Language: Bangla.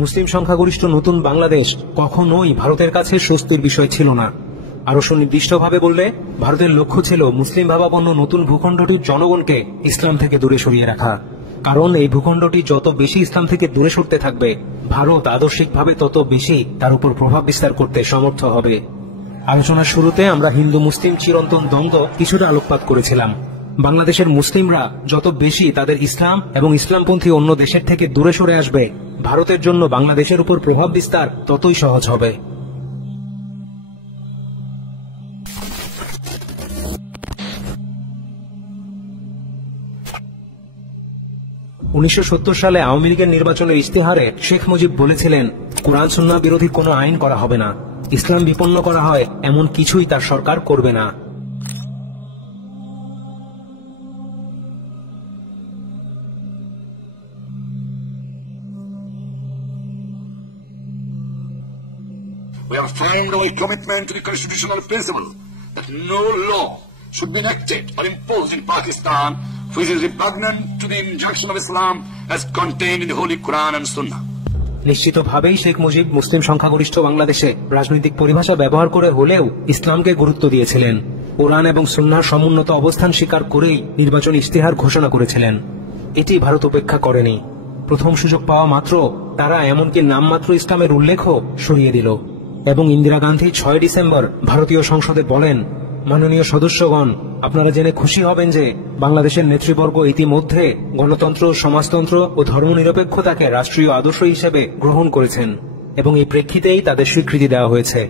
মুসলিম সংখ্যাগরিষ্ঠ নতুন বাংলাদেশ কখনোই ভারতের কাছে স্বস্তির বিষয় ছিল না। আরো সুনির্দিষ্টভাবে বললে, ভারতের লক্ষ্য ছিল মুসলিম ভাবাপন্ন নতুন ভূখণ্ডটির জনগণকে ইসলাম থেকে দূরে সরিয়ে রাখা। কারণ এই ভূখণ্ডটি যত বেশি ইসলাম থেকে দূরে সরতে থাকবে, ভারত আদর্শিকভাবে তত বেশি তার উপর প্রভাব বিস্তার করতে সমর্থ হবে। আলোচনার শুরুতে আমরা হিন্দু মুসলিম চিরন্তন দ্বন্দ্ব কিছুটা আলোকপাত করেছিলাম। বাংলাদেশের মুসলিমরা যত বেশি তাদের ইসলাম এবং ইসলামপন্থী অন্য দেশের থেকে দূরে সরে আসবে, ভারতের জন্য বাংলাদেশের উপর প্রভাব বিস্তার ততই সহজ হবে। 1970 সালে আওয়ামী লীগের নির্বাচনের ইশতেহারে শেখ মুজিব বলেছিলেন, কোরআন সুন্নাহ বিরোধী কোনো আইন করা হবে না, ইসলাম বিপন্ন করা হয় এমন কিছুই তার সরকার করবে না। We have affirmed our commitment to the constitutional principle that no law should be enacted or imposed in Pakistan which is repugnant to the injunction of Islam as contained in the Holy Quran and Sunnah. নিশ্চিতভাবেই শেখ মুজিব মুসলিম সংখ্যাগরিষ্ঠ বাংলাদেশে রাজনৈতিক পরিভাষা ব্যবহার করে হলেও ইসলামকে গুরুত্ব দিয়েছিলেন। কোরআন এবং সুন্নাহর সমুন্নত অবস্থান স্বীকার করেই নির্বাচন ইশতেহার ঘোষণা করেছিলেন। এটি ভারত উপেক্ষা করেনি। প্রথম সুযোগ পাওয়া মাত্র তারা এমনকি নামমাত্র ইসলামের উল্লেখও সরিয়ে দিল এবং ইন্দিরা গান্ধী 6 ডিসেম্বর ভারতীয় সংসদে বলেন, মাননীয় সদস্যগণ, আপনারা জেনে খুশি হবেন যে বাংলাদেশের নেতৃবর্গ ইতিমধ্যে গণতন্ত্র, সমাজতন্ত্র ও ধর্মনিরপেক্ষতাকে রাষ্ট্রীয় আদর্শ হিসেবে গ্রহণ করেছেন এবং এই প্রেক্ষিতেই তাদের স্বীকৃতি দেওয়া হয়েছে।